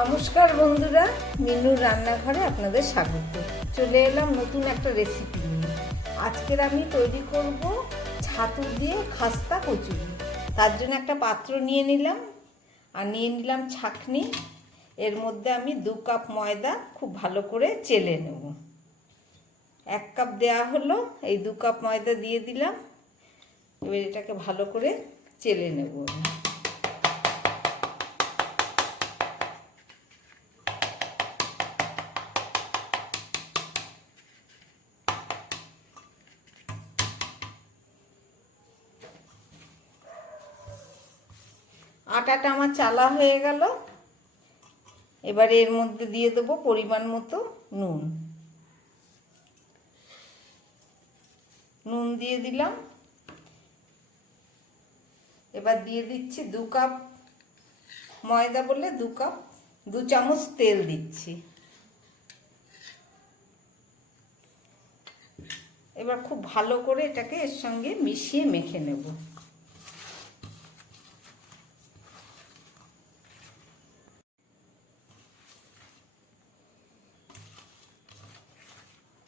নমস্কার বন্ধুরা, মিনুর রান্নাঘরে আপনাদের স্বাগত। চলে এলাম নতুন একটা রেসিপি নিয়ে। আজকের আমি তৈরি করব ছাতু দিয়ে খাস্তা কচুরি। তার জন্য একটা পাত্র নিয়ে নিলাম আর নিয়ে নিলাম ছাঁকনি। এর মধ্যে আমি 2 কাপ ময়দা খুব ভালো করে চেলে নেব। 1 কাপ দেওয়া হলো, এই 2 কাপ ময়দা দিয়ে দিলাম। এবার এটাকে ভালো করে চেলে নেব। আটাটা আমার চালা হয়ে গেল। এবারে এর মধ্যে দিয়ে দেবো পরিমাণ মতো নুন দিয়ে দিলাম। এবার দিয়ে দিচ্ছি 2 কাপ ময়দা বলে 2 চামচ তেল দিচ্ছি। এবার খুব ভালো করে এটাকে এর সঙ্গে মিশিয়ে মেখে নেব।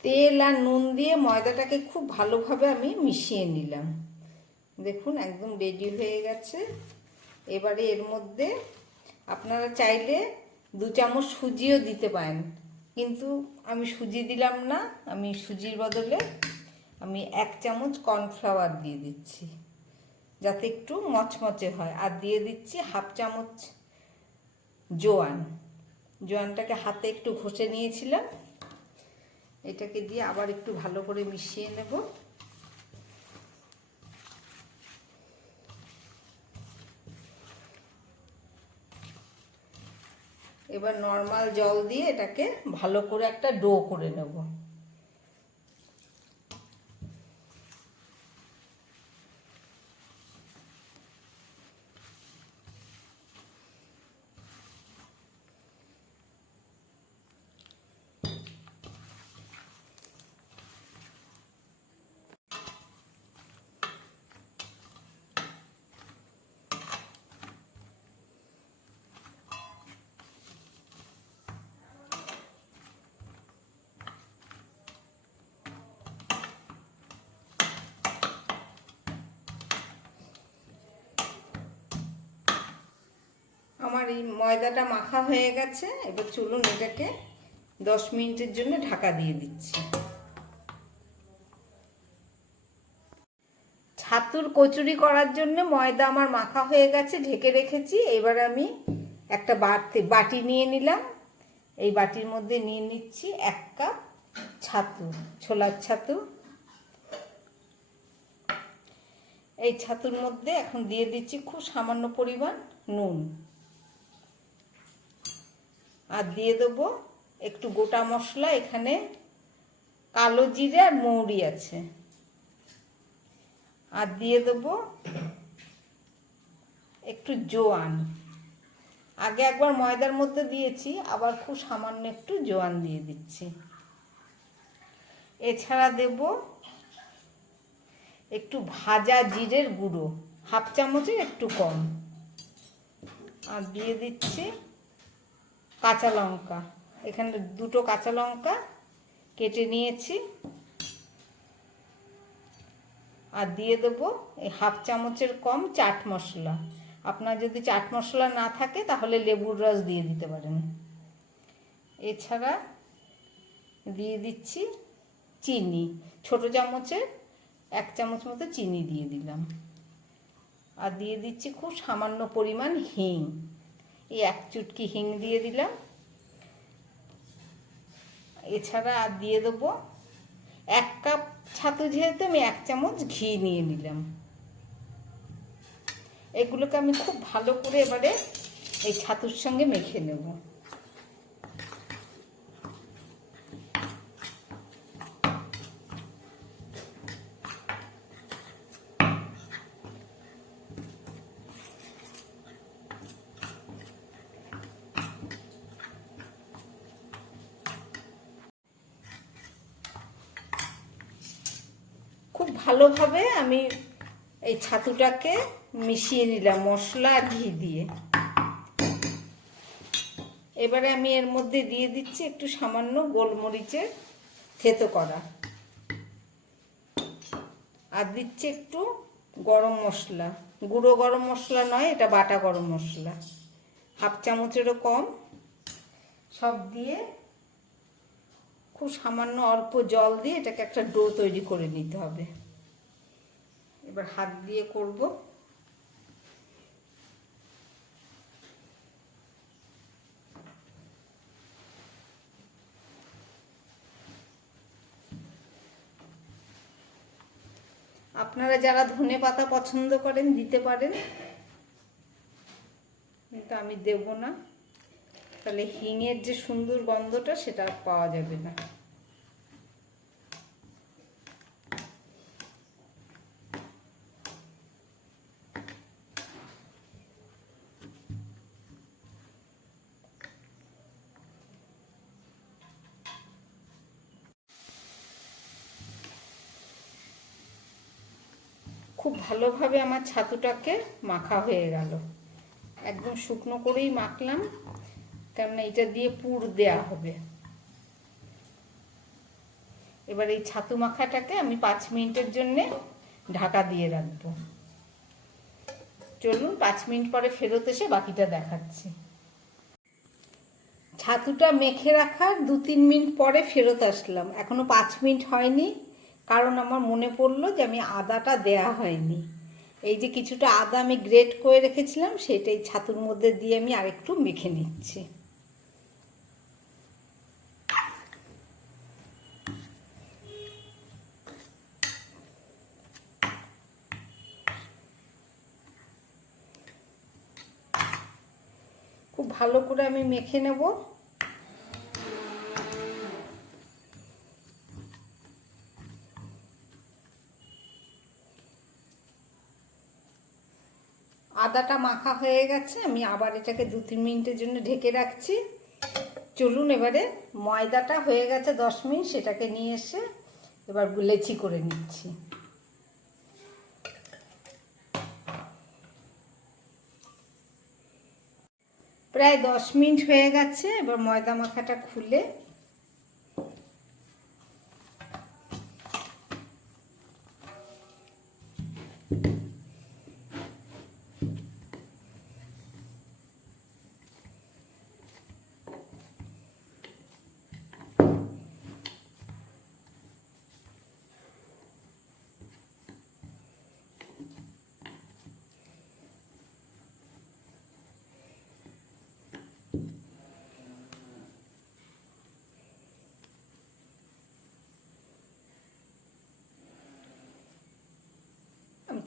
তেল আর নুন দিয়ে ময়দাটাকে খুব ভালোভাবে আমি মিশিয়ে নিলাম। দেখুন একদম রেডি হয়ে গেছে। এবারে এর মধ্যে আপনারা চাইলে 2 চামচ সুজিও দিতে পারেন, কিন্তু আমি সুজি দিলাম না। আমি সুজির বদলে আমি 1 চামচ কর্নফ্লাওয়ার দিয়ে দিচ্ছি, যাতে একটু মচমচে হয়। আর দিয়ে দিচ্ছি 1/2 চামচ জোয়ানটাকে হাতে একটু ঘষে নিয়েছিলাম। এটাকে দিয়ে আবার একটু ভালো করে মিশিয়ে নেব। এবার নর্মাল জল দিয়ে এটাকে ভালো করে একটা ডো করে নেব। আমার এই ময়দাটা মাখা হয়ে গেছে। এবার চলুন এটাকে 10 মিনিটের জন্য ঢাকা দিয়ে দিচ্ছি। ছাতুর কচুরি করার জন্য ময়দা আমার মাখা হয়ে গেছে, ঢেকে রেখেছি। এবার আমি একটা বাটি নিয়ে নিলাম। এই বাটির মধ্যে নিয়ে নিচ্ছি 1 কাপ ছাতু, ছোলার ছাতু। এই ছাতুর মধ্যে এখন দিয়ে দিচ্ছি খুব সামান্য পরিমাণ নুন, আর দিয়ে দেবো একটু গোটা মশলা। এখানে কালো জিরে আর মৌরি আছে। আর দিয়ে দেবো একটু জোয়ান। আগে একবার ময়দার মধ্যে দিয়েছি, আবার খুব সামান্য একটু জোয়ান দিয়ে দিচ্ছি। এছাড়া দেব একটু ভাজা জিরের গুঁড়ো, 1/2 চামচের একটু কম। আর দিয়ে দিচ্ছি কাঁচা লঙ্কা। এখানে 2টো কাঁচা লঙ্কা কেটে নিয়েছি। আর দিয়ে দেবো এই 1/2 চামচের কম চাট মশলা। আপনার যদি চাট মশলা না থাকে তাহলে লেবুর রস দিয়ে দিতে পারেন। এছাড়া দিয়ে দিচ্ছি চিনি, ছোট চামচের 1 চামচ মতো চিনি দিয়ে দিলাম। আর দিয়ে দিচ্ছি খুব সামান্য পরিমাণ হিং, এই 1 চুটকি হিং দিয়ে দিলাম। এছাড়া আর দিয়ে দেবো 1 কাপ ছাতু, যেহেতু আমি 1 চামচ ঘি নিয়ে নিলাম। এগুলোকে আমি খুব ভালো করে এবারে এই ছাতুর সঙ্গে মেখে নেব। খুব ভালোভাবে আমি এই ছাতুটাকে মিশিয়ে নিলাম মশলা আর ঘি দিয়ে। এবারে আমি এর মধ্যে দিয়ে দিচ্ছি একটু সামান্য গোলমরিচের থেতো করা, আর দিচ্ছি একটু গরম মশলা, গুঁড়ো গরম মশলা নয়, এটা বাটা গরম মশলা, 1/2 চামচেরও কম। সব দিয়ে খুব সামান্য অল্প জল দিয়ে এটাকে একটা ডো তৈরি করে নিতে হবে। এবার হাত দিয়ে করব। আপনারা যারা ধনে পাতা পছন্দ করেন দিতে পারেন, কিন্তু আমি দেব না, তাহলে হিঙের যে সুন্দর গন্ধটা সেটা পাওয়া যাবে না। খুব ভালোভাবে আমার ছাতুটাকে মাখা হয়ে গেল, একদম শুকনো করেই মাখলাম, কেননা এটা দিয়ে পুর দেয়া হবে। এবার এই ছাতু মাখাটাকে আমি 5 মিনিটের জন্য ঢাকা দিয়ে রাখবো। চলুন 5 মিনিট পরে ফেরত এসে বাকিটা দেখাচ্ছি। ছাতুটা মেখে রাখার 2-3 মিনিট পরে ফেরত আসলাম, এখনো 5 মিনিট হয়নি, কারণ আমার মনে পড়লো যে আমি আদাটা দেয়া হয়নি। এই যে কিছুটা আদা আমি গ্রেট করে রেখেছিলাম, সেটাই ছাতুর মধ্যে দিয়ে আমি আরেকটু মেখে নিচ্ছি। খুব ভালো করে আমি মেখে নেব। আদাটা মাখা হয়ে গেছে, আমি আবার এটাকে 2-3 মিনিটের জন্য ঢেকে রাখছি। চলুন এবারে ময়দাটা হয়ে গেছে 10 মিনিট, সেটাকে নিয়ে এসে এবার লেচি করে নিচ্ছি। প্রায় 10 মিনিট হয়ে গেছে, এবার ময়দা মাখাটা খুলে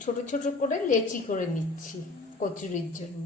ছোট ছোট করে লেচি করে নিচ্ছি কচুরির জন্য।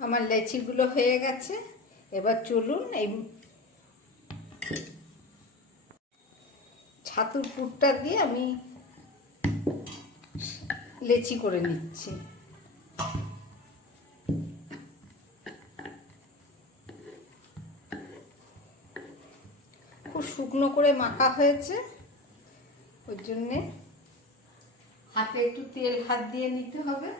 আমার লেচিগুলো হয়ে গেছে, এবার চলুন এই ছাতুর পুরটা দিয়ে আমি লেচি করে নিচ্ছি। খুব শুকনো করে মাখা হয়েছে, ওর জন্যে হাতে একটু তেল হাত দিয়ে নিতে হবে।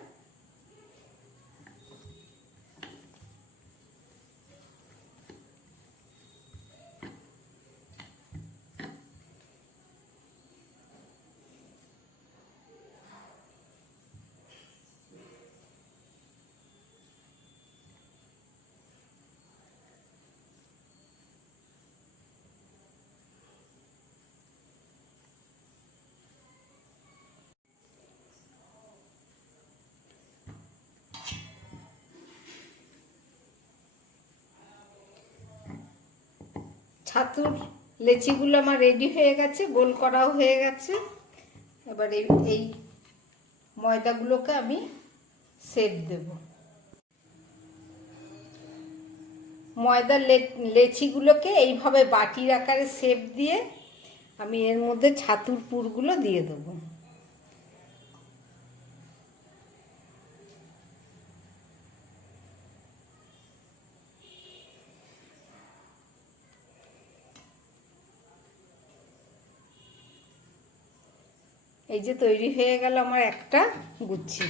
ছাতুর লেচিগুলো আমার রেডি হয়ে গেছে, গোল করাও হয়ে গেছে। এবার এই ময়দাগুলোকে আমি সেপ দেব। ময়দার লেচিগুলোকে এইভাবে বাটির আকারে শেপ দিয়ে আমি এর মধ্যে ছাতুর পুরগুলো দিয়ে দেবো। এই যে তৈরি হয়ে গেল আমার একটা গুচ্ছি।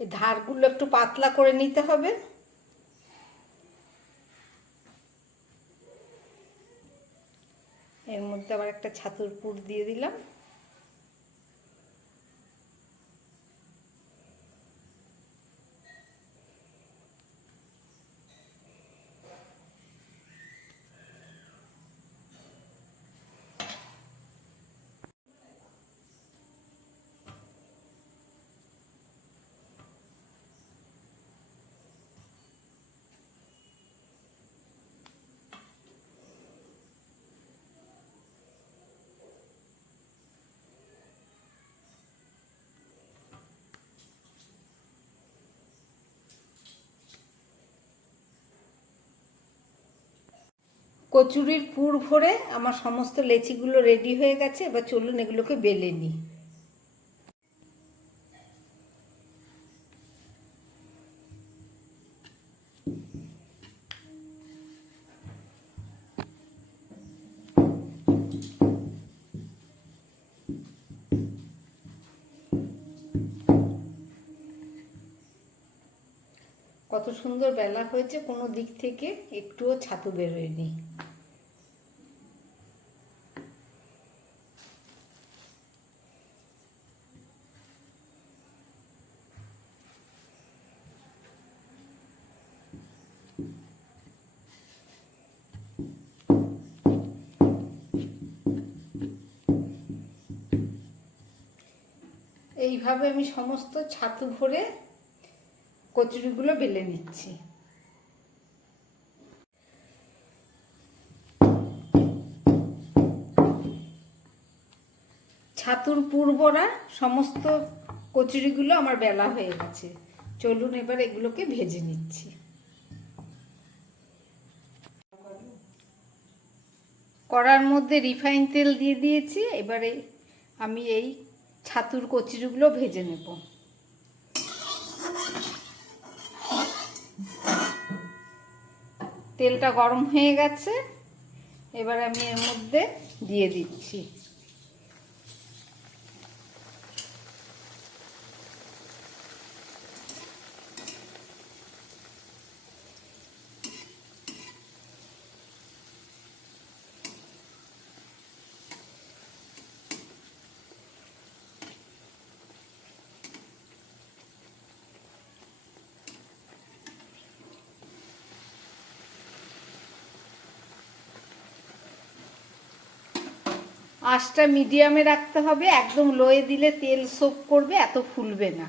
এই ধারগুলো একটু পাতলা করে নিতে হবে। এর মধ্যে আবার একটা ছাতুর পুর দিয়ে দিলাম। কচুরির পুর ভরে আমার সমস্ত লেচিগুলো রেডি হয়ে গেছে। এবার চলুন এগুলোকে বেলে নিই। কত সুন্দর বেলা হয়েছে, কোনো দিক থেকে একটুও ছাতু বেরোয়নি। এইভাবে আমি সমস্ত ছাতু ভরে কচুরিগুলো বেলে নিচ্ছি। ছাতুর পুর ভরা সমস্ত কচুরিগুলো আমার বেলা হয়ে গেছে। চলুন এবার এগুলোকে ভেজে নিচ্ছি। কড়ার মধ্যে রিফাইন তেল দিয়ে দিয়েছি। এবারে আমি এই ছাতুর কচুরিগুলো ভেজে নেব। তেলটা গরম হয়ে গেছে, এবার আমি এর মধ্যে দিয়ে দিচ্ছি। আঁচটা মিডিয়ামে রাখতে হবে, একদম লোয়ে দিলে তেল সোক করবে, এত ফুলবে না।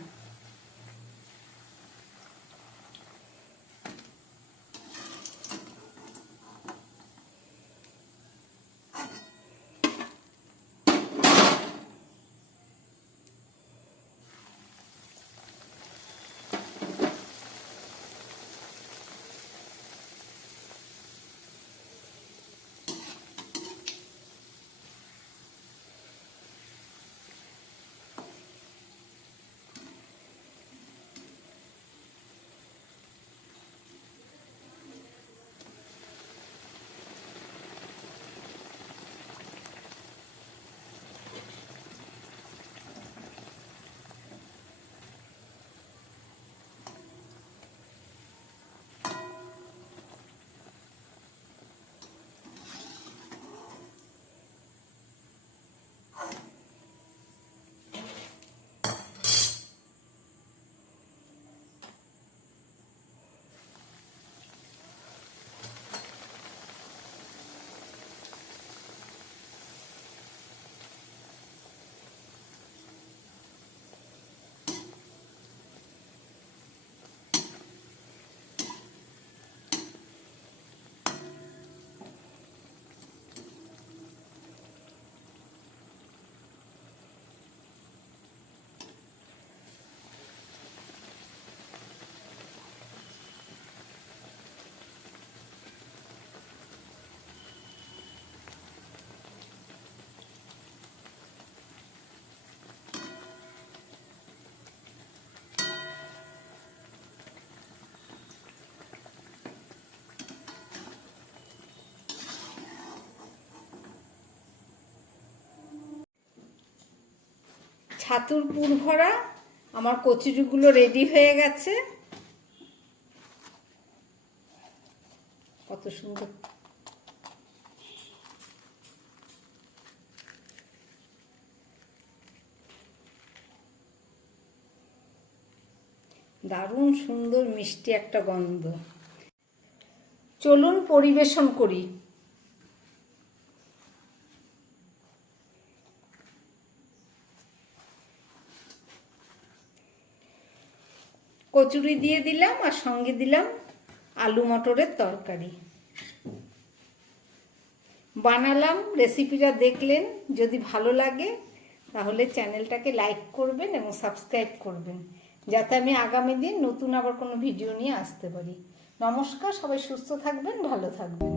ছাতুর পুর ভরা আমার কচুরিগুলো রেডি হয়ে গেছে। কত সুন্দর দারুণ সুন্দর মিষ্টি একটা গন্ধ। চলুন পরিবেশন করি। কচুরি দিয়ে দিলাম আর সঙ্গে দিলাম আলু মটরের তরকারি। বানালাম, রেসিপিটা দেখলেন। যদি ভালো লাগে তাহলে চ্যানেলটাকে লাইক করবেন এবং সাবস্ক্রাইব করবেন, যাতে আমি আগামী দিন নতুন আবার কোনো ভিডিও নিয়ে আসতে পারি। নমস্কার, সবাই সুস্থ থাকবেন, ভালো থাকবেন।